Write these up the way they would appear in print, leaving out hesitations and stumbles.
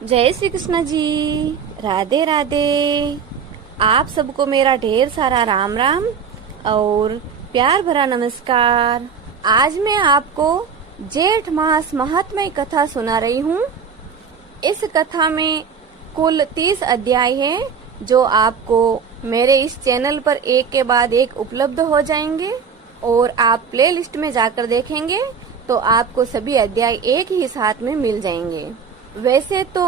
जय श्री कृष्ण जी। राधे राधे। आप सबको मेरा ढेर सारा राम राम और प्यार भरा नमस्कार। आज मैं आपको जेठ मास महात्म्य कथा सुना रही हूँ। इस कथा में कुल 30 अध्याय हैं जो आपको मेरे इस चैनल पर एक के बाद एक उपलब्ध हो जाएंगे और आप प्लेलिस्ट में जाकर देखेंगे तो आपको सभी अध्याय एक ही साथ में मिल जाएंगे। वैसे तो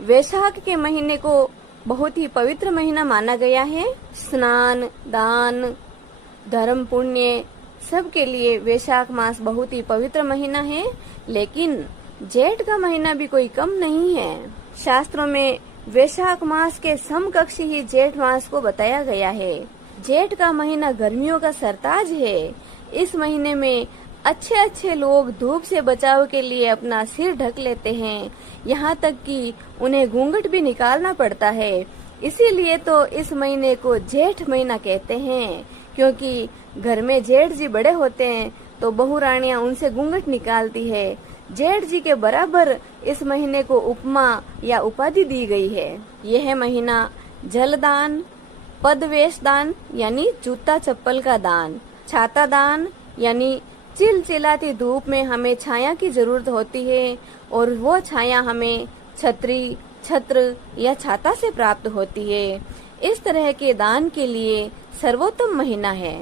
वैशाख के महीने को बहुत ही पवित्र महीना माना गया है। स्नान, दान, धर्म, पुण्य सब के लिए वैशाख मास बहुत ही पवित्र महीना है। लेकिन जेठ का महीना भी कोई कम नहीं है। शास्त्रों में वैशाख मास के समकक्षी ही जेठ मास को बताया गया है। जेठ का महीना गर्मियों का सरताज है। इस महीने में अच्छे अच्छे लोग धूप से बचाव के लिए अपना सिर ढक लेते हैं, यहाँ तक कि उन्हें घूंघट भी निकालना पड़ता है। इसीलिए तो इस महीने को जेठ महीना कहते हैं, क्योंकि घर में जेठ जी बड़े होते हैं तो बहू रानियां उनसे घूंघट निकालती है। जेठ जी के बराबर इस महीने को उपमा या उपाधि दी गई है। यह महीना जलदान, पदवेश दान यानी जूता चप्पल का दान, छाता दान यानी चिलचिलाती धूप में हमें छाया की जरूरत होती है और वो छाया हमें छतरी, छत्र या छाता से प्राप्त होती है। इस तरह के दान के लिए सर्वोत्तम महीना है।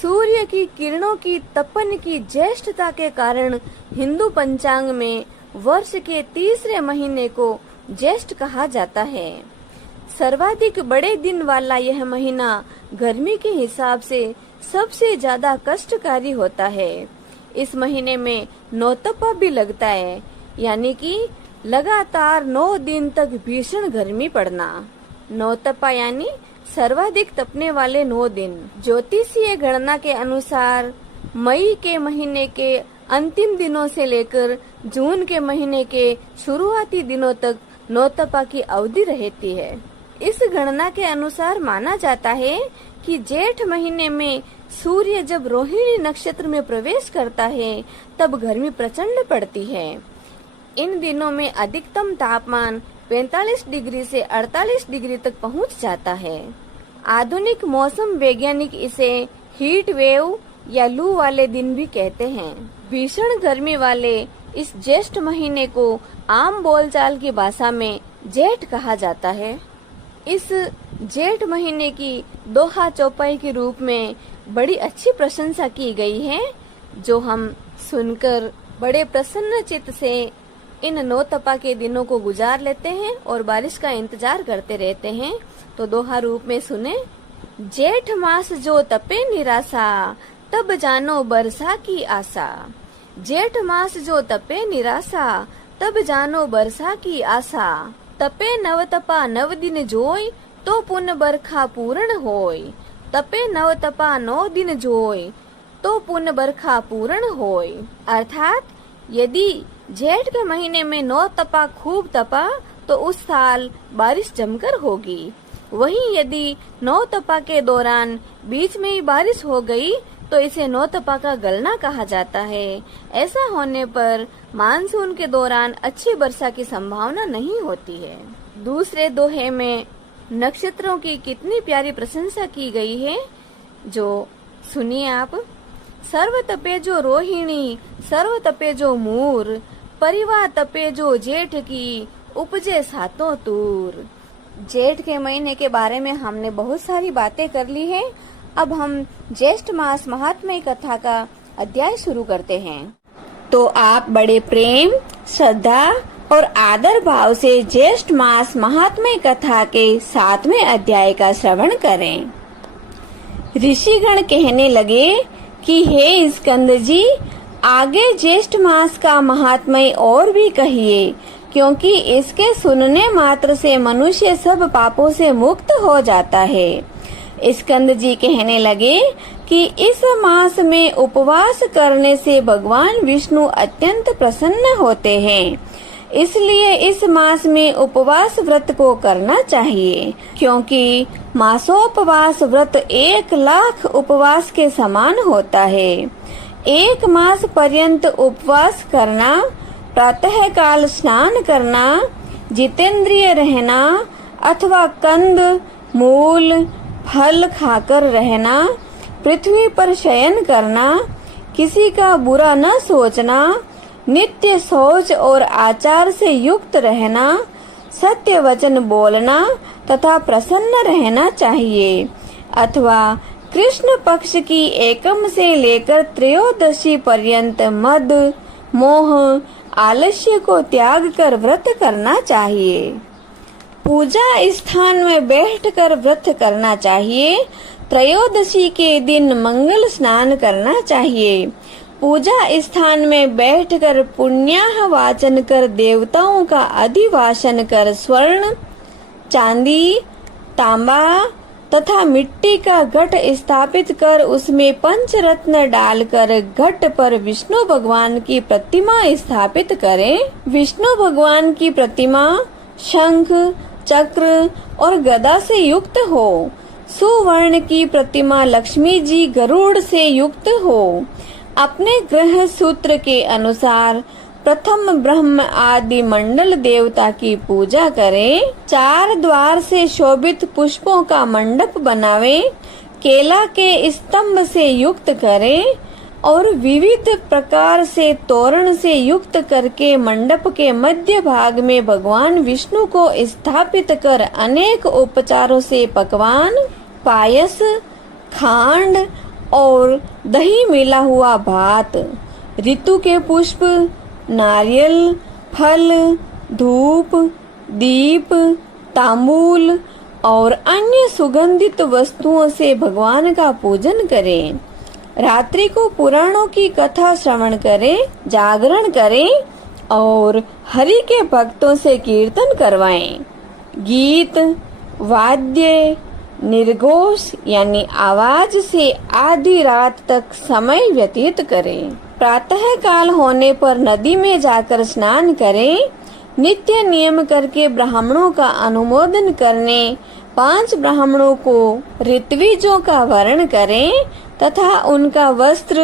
सूर्य की किरणों की तपन की ज्येष्ठता के कारण हिंदू पंचांग में वर्ष के तीसरे महीने को ज्येष्ठ कहा जाता है। सर्वाधिक बड़े दिन वाला यह महीना गर्मी के हिसाब से सबसे ज्यादा कष्टकारी होता है। इस महीने में नौतपा भी लगता है, यानी कि लगातार 9 दिन तक भीषण गर्मी पड़ना। नौतपा यानी सर्वाधिक तपने वाले 9 दिन। ज्योतिषीय गणना के अनुसार मई के महीने के अंतिम दिनों से लेकर जून के महीने के शुरुआती दिनों तक नौतपा की अवधि रहती है। इस गणना के अनुसार माना जाता है कि जेठ महीने में सूर्य जब रोहिणी नक्षत्र में प्रवेश करता है तब गर्मी प्रचंड पड़ती है। इन दिनों में अधिकतम तापमान 45 डिग्री से 48 डिग्री तक पहुंच जाता है। आधुनिक मौसम वैज्ञानिक इसे हीट वेव या लू वाले दिन भी कहते हैं। भीषण गर्मी वाले इस ज्येष्ठ महीने को आम बोलचाल की भाषा में जेठ कहा जाता है। इस जेठ महीने की दोहा चौपाई के रूप में बड़ी अच्छी प्रशंसा की गई है, जो हम सुनकर बड़े प्रसन्न चित्त से इन नौतपा के दिनों को गुजार लेते हैं और बारिश का इंतजार करते रहते हैं। तो दोहा रूप में सुने। जेठ मास जो तपे निराशा, तब जानो बरसा की आशा। जेठ मास जो तपे निराशा, तब जानो बरसा की आशा। तपे नव तपा नव दिन जोय, तो पुन बरखा पूर्ण होय। तपे नव तपा 9 दिन जोय, तो पुन बरखा पूर्ण होय। अर्थात यदि जेठ के महीने में 9 तपा खूब तपा तो उस साल बारिश जमकर होगी। वहीं यदि 9 तपा के दौरान बीच में ही बारिश हो गई तो इसे 9 तपा का गलना कहा जाता है। ऐसा होने पर मानसून के दौरान अच्छी वर्षा की संभावना नहीं होती है। दूसरे दोहे में नक्षत्रों की कितनी प्यारी प्रशंसा की गई है, जो सुनिए आप। सर्व तपे जो रोहिणी, सर्व तपे जो मूर, परिवार तपे जो जेठ की, उपजे सातों तूर। जेठ के महीने के बारे में हमने बहुत सारी बातें कर ली है। अब हम ज्येष्ठ मास महात्म्य कथा का अध्याय शुरू करते हैं। तो आप बड़े प्रेम, श्रद्धा और आदर भाव से ज्येष्ठ मास महात्म्य कथा के 7वें अध्याय का श्रवण करें। ऋषिगण कहने लगे कि हे स्कंद जी, आगे ज्येष्ठ मास का महात्म्य और भी कहिए, क्योंकि इसके सुनने मात्र से मनुष्य सब पापों से मुक्त हो जाता है। स्कंद जी कहने लगे कि इस मास में उपवास करने से भगवान विष्णु अत्यंत प्रसन्न होते हैं, इसलिए इस मास में उपवास व्रत को करना चाहिए, क्योंकि मासोपवास व्रत 1,00,000 उपवास के समान होता है। 1 मास पर्यंत उपवास करना, प्रातः काल स्नान करना, जितेंद्रिय रहना अथवा कंद मूल फल खाकर रहना, पृथ्वी पर शयन करना, किसी का बुरा न सोचना, नित्य शौच और आचार से युक्त रहना, सत्य वचन बोलना तथा प्रसन्न रहना चाहिए। अथवा कृष्ण पक्ष की एकम से लेकर त्रयोदशी पर्यंत मद मोह आलस्य को त्याग कर व्रत करना चाहिए। पूजा स्थान में बैठकर व्रत करना चाहिए। त्रयोदशी के दिन मंगल स्नान करना चाहिए। पूजा स्थान में बैठकर पुण्याह वाचन कर देवताओं का अधिवासन कर स्वर्ण, चांदी, तांबा तथा मिट्टी का घट स्थापित कर उसमें पंचरत्न डालकर घट पर विष्णु भगवान की प्रतिमा स्थापित करें। विष्णु भगवान की प्रतिमा शंख, चक्र और गदा से युक्त हो। सुवर्ण की प्रतिमा लक्ष्मी जी गरुड़ से युक्त हो। अपने ग्रह सूत्र के अनुसार प्रथम ब्रह्म आदि मंडल देवता की पूजा करें। 4 द्वार से शोभित पुष्पों का मंडप बनावें। केला के स्तंभ से युक्त करें और विविध प्रकार से तोरण से युक्त करके मंडप के मध्य भाग में भगवान विष्णु को स्थापित कर अनेक उपचारों से पकवान, पायस, खांड और दही मिला हुआ भात, ऋतु के पुष्प, नारियल, फल, धूप, दीप, तांबूल और अन्य सुगंधित वस्तुओं से भगवान का पूजन करें। रात्रि को पुराणों की कथा श्रवण करें, जागरण करें और हरि के भक्तों से कीर्तन करवाएं। गीत, वाद्य, निर्घोष यानी आवाज से आधी रात तक समय व्यतीत करें। प्रातः काल होने पर नदी में जाकर स्नान करें। नित्य नियम करके ब्राह्मणों का अनुमोदन करने 5 ब्राह्मणों को ऋत्विजों का वर्ण करें तथा उनका वस्त्र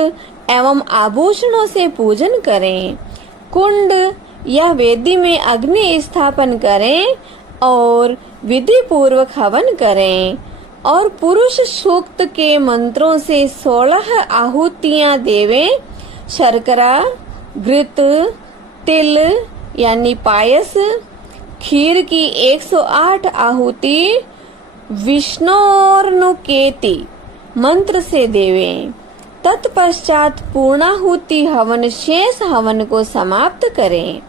एवं आभूषणों से पूजन करें। कुंड या वेदी में अग्नि स्थापन करें और विधि पूर्वक हवन करें और पुरुष सूक्त के मंत्रों से 16 आहुतियां देवें। शर्करा, घृत, तिल यानी पायस, खीर की 108 आहुति विष्णोर्नुकेति मंत्र से देवें। तत्पश्चात पूर्णाहुति हवन शेष हवन को समाप्त करें।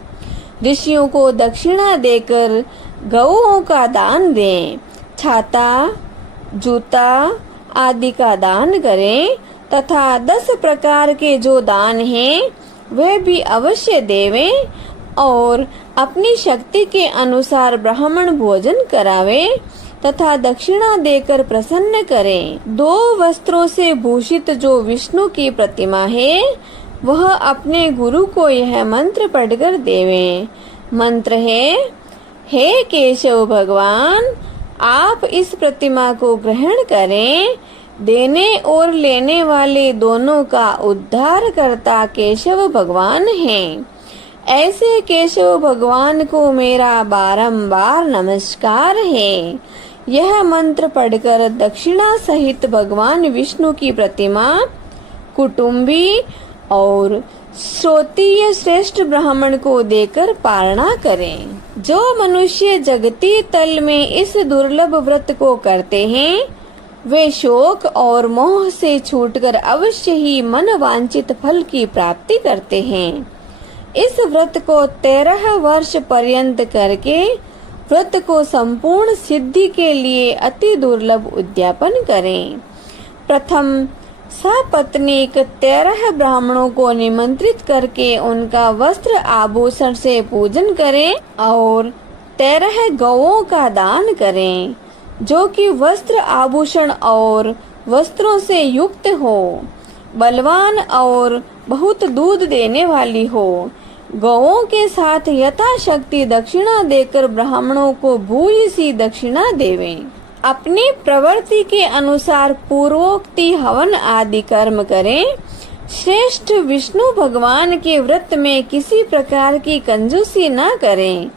ऋषियों को दक्षिणा देकर गौओं का दान दें। छाता, जूता आदि का दान करें तथा 10 प्रकार के जो दान हैं वे भी अवश्य देवें और अपनी शक्ति के अनुसार ब्राह्मण भोजन करावें तथा दक्षिणा देकर प्रसन्न करें। 2 वस्त्रों से भूषित जो विष्णु की प्रतिमा है वह अपने गुरु को यह मंत्र पढ़कर देवें। मंत्र है, हे केशव भगवान, आप इस प्रतिमा को ग्रहण करें। देने और लेने वाले दोनों का उद्धार करता केशव भगवान हैं। ऐसे केशव भगवान को मेरा बारंबार नमस्कार है। यह मंत्र पढ़कर दक्षिणा सहित भगवान विष्णु की प्रतिमा, कुटुंबी और श्रोतीय श्रेष्ठ ब्राह्मण को देकर पारणा करें। जो मनुष्य जगती तल में इस दुर्लभ व्रत को करते हैं वे शोक और मोह से छूटकर अवश्य ही मन वांछित फल की प्राप्ति करते हैं। इस व्रत को 13 वर्ष पर्यंत करके व्रत को संपूर्ण सिद्धि के लिए अति दुर्लभ उद्यापन करें। प्रथम सपत्नीक 13 ब्राह्मणों को निमंत्रित करके उनका वस्त्र आभूषण से पूजन करें और 13 गौओं का दान करें जो कि वस्त्र आभूषण और वस्त्रों से युक्त हो, बलवान और बहुत दूध देने वाली हो। गौओं के साथ यथाशक्ति दक्षिणा देकर ब्राह्मणों को भूरी सी दक्षिणा देवें। अपनी प्रवृत्ति के अनुसार पूर्वोक्ति हवन आदि कर्म करें। श्रेष्ठ विष्णु भगवान के व्रत में किसी प्रकार की कंजूसी न करें।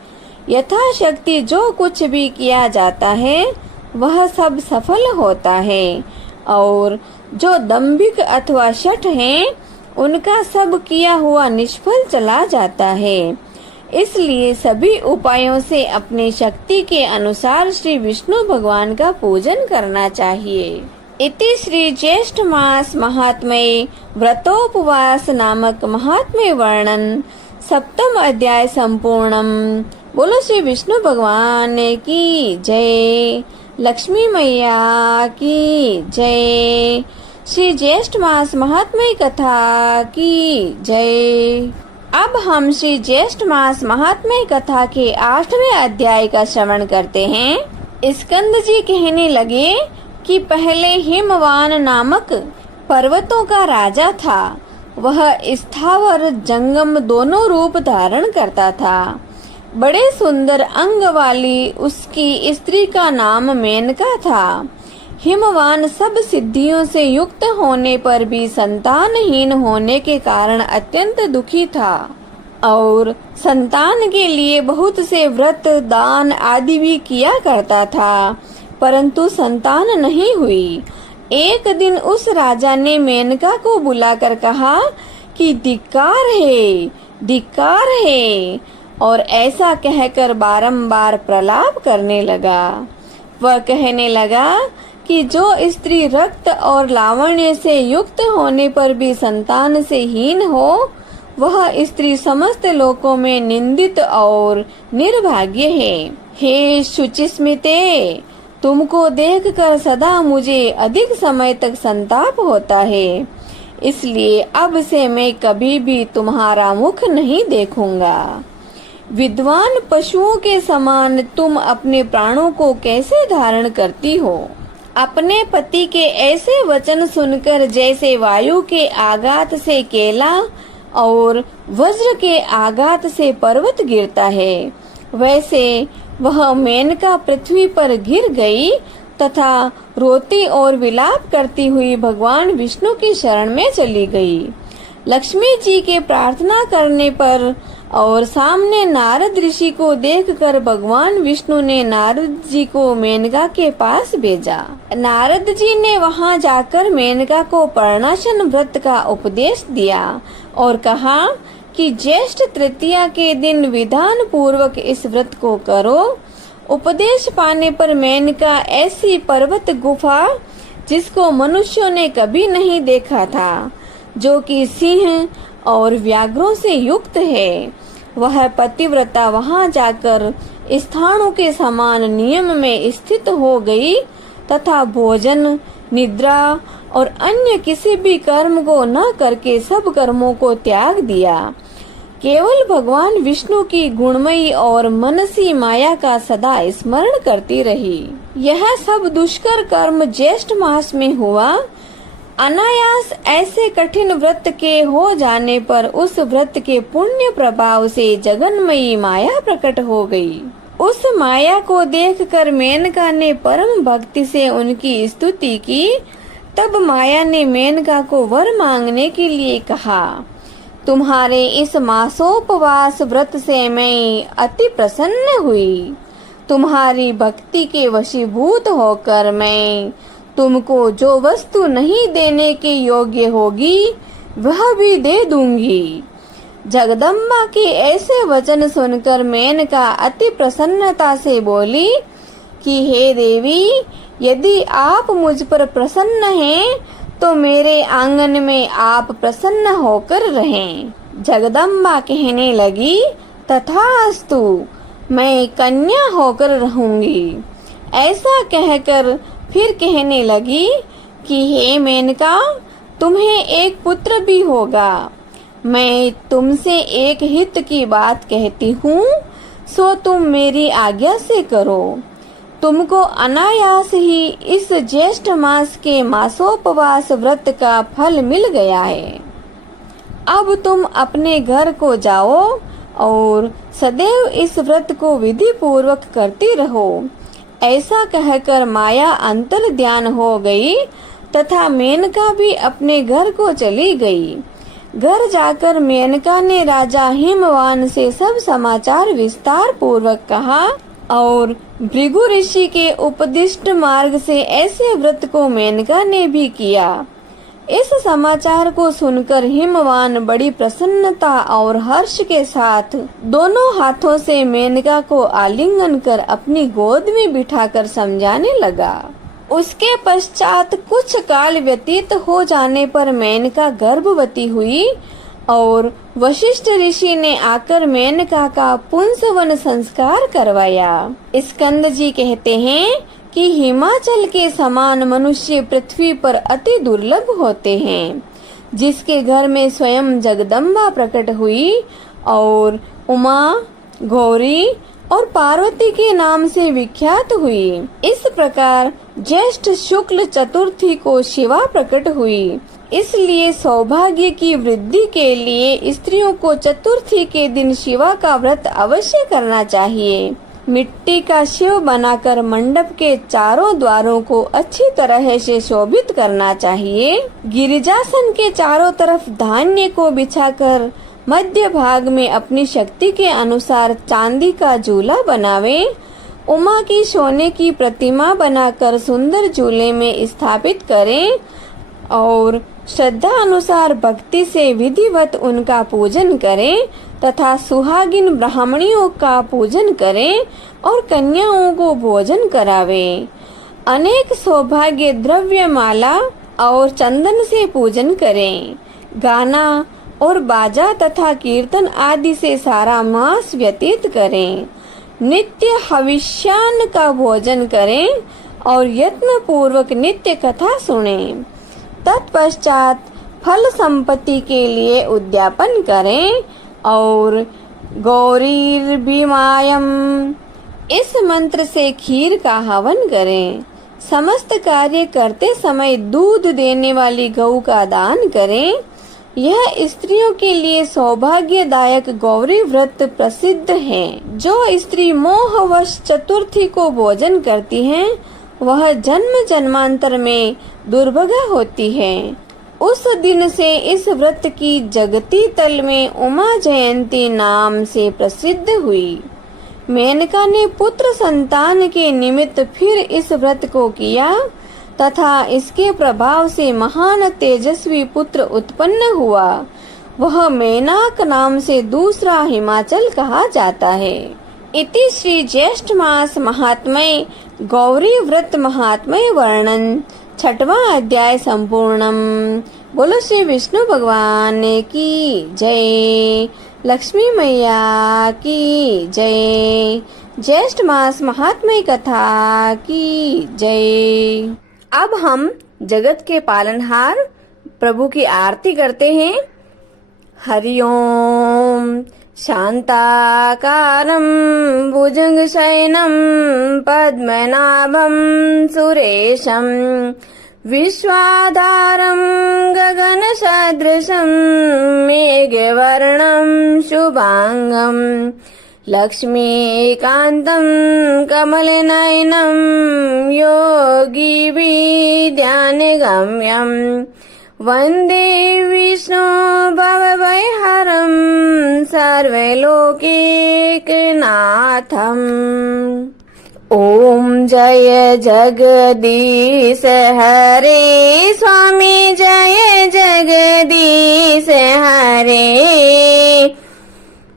यथाशक्ति जो कुछ भी किया जाता है वह सब सफल होता है, और जो दंभिक अथवा शठ हैं उनका सब किया हुआ निष्फल चला जाता है। इसलिए सभी उपायों से अपनी शक्ति के अनुसार श्री विष्णु भगवान का पूजन करना चाहिए। इति श्री ज्येष्ठ मास महात्म्ये व्रतोपवास नामक महात्म्य वर्णन सप्तम अध्याय संपूर्णम। बोलो श्री विष्णु भगवान की जय, लक्ष्मी मैया की जय, श्री ज्येष्ठ मास महात्म्य कथा की जय। अब हम श्री ज्येष्ठ मास महात्म्य कथा के 8वें अध्याय का श्रवण करते हैं। स्कंद जी कहने लगे कि पहले हिमवान नामक पर्वतों का राजा था। वह स्थावर जंगम दोनों रूप धारण करता था। बड़े सुंदर अंग वाली उसकी स्त्री का नाम मेनका था। हिमवान सब सिद्धियों से युक्त होने पर भी संतानहीन होने के कारण अत्यंत दुखी था और संतान के लिए बहुत से व्रत दान आदि भी किया करता था, परंतु संतान नहीं हुई। एक दिन उस राजा ने मेनका को बुलाकर कहा कि धिक्कार है, धिक्कार है, और ऐसा कहकर बारंबार प्रलाप करने लगा। वह कहने लगा कि जो स्त्री रक्त और लावण्य से युक्त होने पर भी संतान से हीन हो, वह स्त्री समस्त लोकों में निंदित और निर्भाग्य है। हे शुचिस्मिते, तुमको देखकर सदा मुझे अधिक समय तक संताप होता है, इसलिए अब से मैं कभी भी तुम्हारा मुख नहीं देखूंगा। विद्वान पशुओं के समान तुम अपने प्राणों को कैसे धारण करती हो? अपने पति के ऐसे वचन सुनकर जैसे वायु के आघात से केला और वज्र के आघात से पर्वत गिरता है, वैसे वह मेनका पृथ्वी पर गिर गई तथा रोती और विलाप करती हुई भगवान विष्णु की शरण में चली गई। लक्ष्मी जी के प्रार्थना करने पर और सामने नारद ऋषि को देखकर भगवान विष्णु ने नारद जी को मेनका के पास भेजा। नारद जी ने वहां जाकर मेनका को पर्णाशन व्रत का उपदेश दिया और कहा कि ज्येष्ठ तृतीया के दिन विधान पूर्वक इस व्रत को करो। उपदेश पाने पर मेनका ऐसी पर्वत गुफा जिसको मनुष्यों ने कभी नहीं देखा था, जो कि सिंह और व्याघ्रों से युक्त है, वह पतिव्रता वहां जाकर स्थानों के समान नियम में स्थित हो गई तथा भोजन, निद्रा और अन्य किसी भी कर्म को न करके सब कर्मों को त्याग दिया। केवल भगवान विष्णु की गुणमयी और मनसी माया का सदा स्मरण करती रही। यह सब दुष्कर कर्म ज्येष्ठ मास में हुआ। अनायास ऐसे कठिन व्रत के हो जाने पर उस व्रत के पुण्य प्रभाव से जगन्मयी माया प्रकट हो गई। उस माया को देखकर मेनका ने परम भक्ति से उनकी स्तुति की। तब माया ने मेनका को वर मांगने के लिए कहा, तुम्हारे इस मासोपवास व्रत से मैं अति प्रसन्न हुई। तुम्हारी भक्ति के वशीभूत होकर मैं तुमको जो वस्तु नहीं देने के योग्य होगी वह भी दे दूंगी। जगदम्बा के ऐसे वचन सुनकर मेनका अति प्रसन्नता से बोली कि हे देवी, यदि आप मुझ पर प्रसन्न हैं तो मेरे आंगन में आप प्रसन्न होकर रहें। जगदम्बा कहने लगी, तथास्तु, मैं कन्या होकर रहूंगी। ऐसा कहकर फिर कहने लगी कि हे मेनका, तुम्हें एक पुत्र भी होगा। मैं तुमसे एक हित की बात कहती हूँ, सो तुम मेरी आज्ञा से करो। तुमको अनायास ही इस ज्येष्ठ मास के मासोपवास व्रत का फल मिल गया है। अब तुम अपने घर को जाओ और सदैव इस व्रत को विधि पूर्वक करती रहो। ऐसा कहकर माया अंतर ध्यान हो गई तथा मेनका भी अपने घर को चली गई। घर जाकर मेनका ने राजा हिमवान से सब समाचार विस्तार पूर्वक कहा और भृगु ऋषि के उपदिष्ट मार्ग से ऐसे व्रत को मेनका ने भी किया। इस समाचार को सुनकर हिमवान बड़ी प्रसन्नता और हर्ष के साथ दोनों हाथों से मेनका को आलिंगन कर अपनी गोद में बिठाकर समझाने लगा। उसके पश्चात कुछ काल व्यतीत हो जाने पर मेनका गर्भवती हुई और वशिष्ठ ऋषि ने आकर मेनका का पुंसवन संस्कार करवाया। स्कंद जी कहते हैं कि हिमाचल के समान मनुष्य पृथ्वी पर अति दुर्लभ होते हैं। जिसके घर में स्वयं जगदम्बा प्रकट हुई और उमा, गौरी और पार्वती के नाम से विख्यात हुई। इस प्रकार ज्येष्ठ शुक्ल चतुर्थी को शिवा प्रकट हुई। इसलिए सौभाग्य की वृद्धि के लिए स्त्रियों को चतुर्थी के दिन शिवा का व्रत अवश्य करना चाहिए। मिट्टी का शिव बनाकर मंडप के चारों द्वारों को अच्छी तरह से शोभित करना चाहिए। गिरिजासन के चारों तरफ धान्य को बिछाकर मध्य भाग में अपनी शक्ति के अनुसार चांदी का झूला बनावे। उमा की सोने की प्रतिमा बनाकर सुंदर झूले में स्थापित करें और श्रद्धा अनुसार भक्ति से विधिवत उनका पूजन करें तथा सुहागिन ब्राह्मणियों का पूजन करें और कन्याओं को भोजन करावे। अनेक सौभाग्य द्रव्य माला और चंदन से पूजन करें। गाना और बाजा तथा कीर्तन आदि से सारा मास व्यतीत करें। नित्य हविष्यान्न का भोजन करें और यत्न पूर्वक नित्य कथा सुनें। तत्पश्चात फल संपत्ति के लिए उद्यापन करें और गौरीर्भीमायम इस मंत्र से खीर का हवन करें। समस्त कार्य करते समय दूध देने वाली गौ का दान करें। यह स्त्रियों के लिए सौभाग्यदायक गौरी व्रत प्रसिद्ध है। जो स्त्री मोहवश चतुर्थी को भोजन करती हैं, वह जन्म जन्मांतर में दुर्भगा होती है। उस दिन से इस व्रत की जगती तल में उमा जयंती नाम से प्रसिद्ध हुई। मेनका ने पुत्र संतान के निमित्त फिर इस व्रत को किया तथा इसके प्रभाव से महान तेजस्वी पुत्र उत्पन्न हुआ। वह मेनाक नाम से दूसरा हिमाचल कहा जाता है। इति श्री ज्येष्ठ मास महात्म्य गौरी व्रत महात्म्य वर्णन 6वां अध्याय संपूर्णम। बोलो श्री विष्णु भगवान की जय, लक्ष्मी मैया की जय, ज्येष्ठ मास महात्म्य कथा की जय। अब हम जगत के पालनहार प्रभु की आरती करते हैं। हरि ओम। शांताकारं भुजंगशयनं पद्मनाभं सुरेशं विश्वाधारं गगनसदृशं मेघवर्णं शुभांगं लक्ष्मीकान्तं कमलनयनं योगिभिध्यानगम्यं वन्दे विष्णु भवभयहरं सर्वलोकैकनाथम्। ओम जय जगदीश हरे स्वामी, जय जगदीश हरे।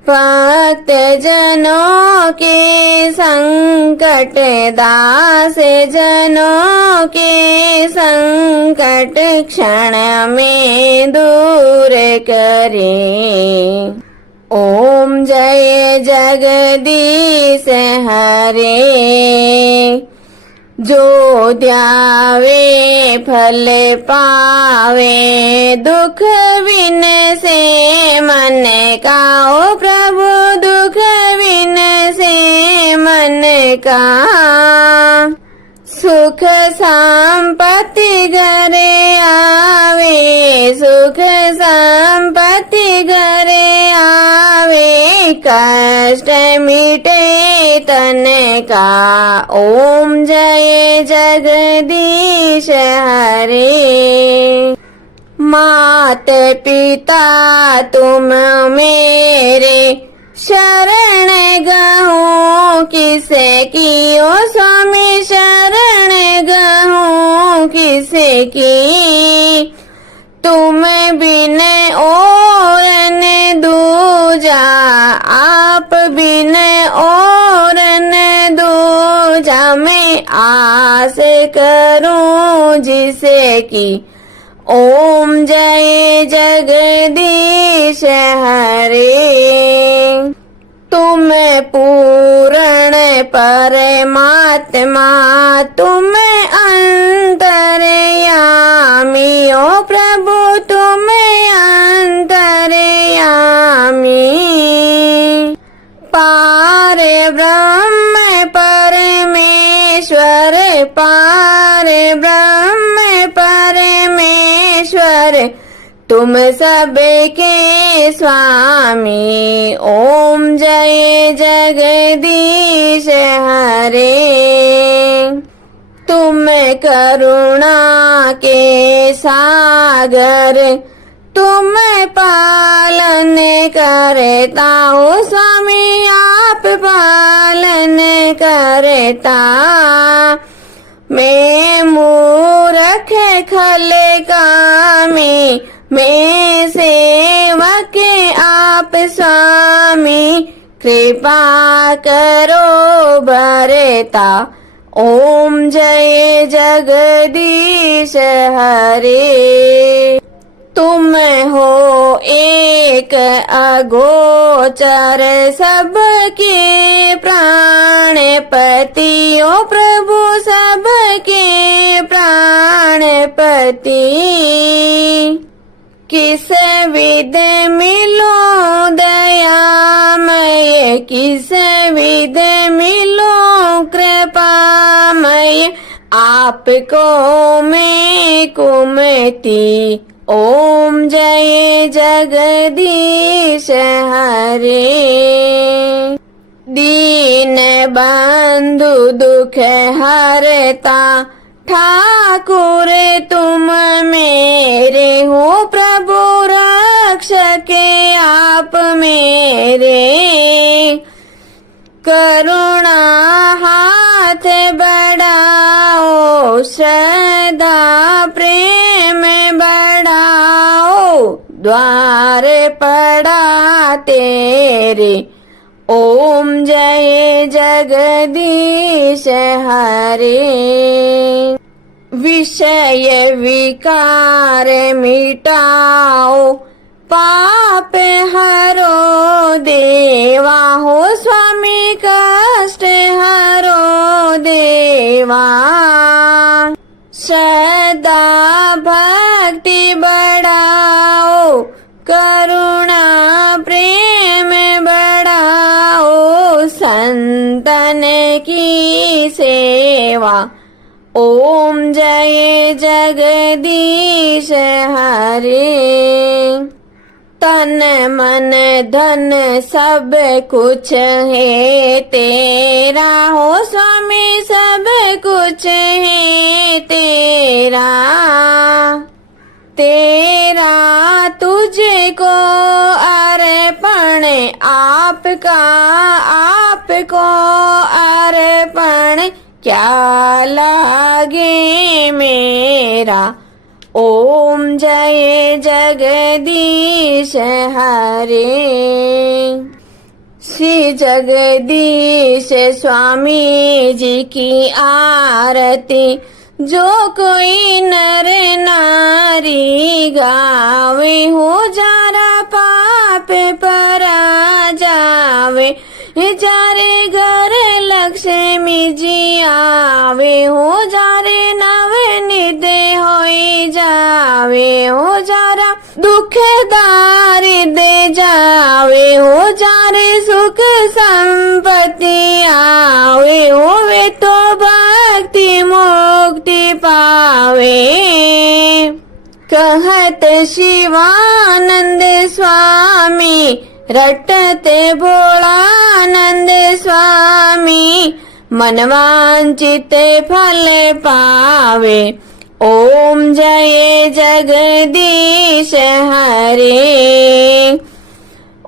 भक्त जनों के संकट, दास जनों के संकट क्षण में दूर करे। ओम जय जगदीश हरे। जो ध्यावे फल पावे, दुख बिन से मन का। ओ प्रभु दुख बिन से मन का। सुख संपत्ति घरे आवे, सुख संपत्ति घरे आवे। कष्ट मिटे तन का। ओम जय जगदीश हरे। मात पिता तुम मेरे शरण गहूँ किसे कियो स्वामी शरण गहूँ किसे की तुम बिन और न दूजा आप बिन और न दूजा मैं आस करूं जिसे की ओम जय जगदीश हरे तुम पूर्ण परमात्मा तुम अंतर्यामी ओ प्रभु तुम अंतर्यामी पार ब्रह्म परमेश्वर पार ब्रह्म परमेश्वर तुम सबके स्वामी ओम जय जगदीश हरे तुम करुणा के सागर तुम पालन करता हो स्वामी आप पालन करता मैं मूर्ख खल कामी मैं सेवक आप स्वामी कृपा करो भरता ओम जय जगदीश हरे तुम हो एक अगोचर सबके प्राणपति ओ प्रभु सबके प्राणपति किस विध मिलो दयामय किस विध मिलो कृपामय आपको मैं कुमति ओम जय जगदीश हरे दीन बंधु दुख हरता ठाकुर तुम मेरे हो प्रभु रक्षक आप मेरे करुणा हाथ बढ़ाओ श्रद्धा प्रेम बढ़ाओ द्वार पड़ा तेरे ओम जय जगदीश हरे विषय विकार मिटाओ पाप हरो देवा हो स्वामी कष्ट हरो देवा श्रद्धा भक्ति बढ़ाओ करुणा प्रेम बढ़ाओ संतन की सेवा ओम जय जगदीश हरे तन मन धन सब कुछ है तेरा हो स्वामी सब कुछ है तेरा तेरा तुझको अर्पण आपका आपको अर्पण क्या लागे मेरा ओम जय जगदीश हरे श्री जगदीश स्वामी जी की आरती जो कोई नर नारी गावे हो जारा पाप परा जावे जारे घर लक्ष्मी जी आवे हो जारे नव निधे होई जावे हो जारा दुख दारिद्र जावे हो जारे सुख संपत्ति आवे हो वे तो भक्ति मुक्ति पावे कहत शिवानंद स्वामी रटते भोलानंद स्वामी मनवांचित फल पावे ओम जय जगदीश हरे।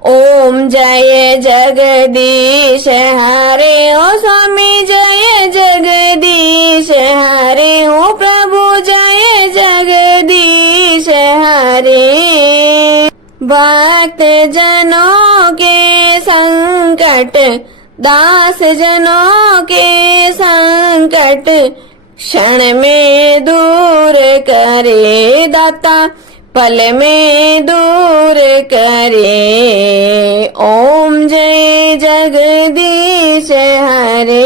ओम जय जगदीश हरे। ओ स्वामी जय जगदीश हरे। ओ प्रभु जय जगदीश हरे। भक्त जनों के संकट, दास जनों के संकट क्षण में दूर करे दाता, पल में दूर करे। ओम जय जगदीश हरे।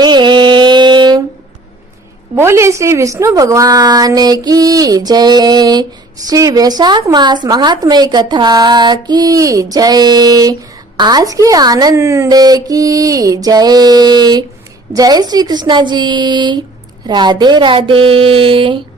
बोले श्री विष्णु भगवान की जय। श्री वैशाख मास महात्म्य कथा की जय। आज के आनंद की जय। जय श्री कृष्णा जी। राधे राधे।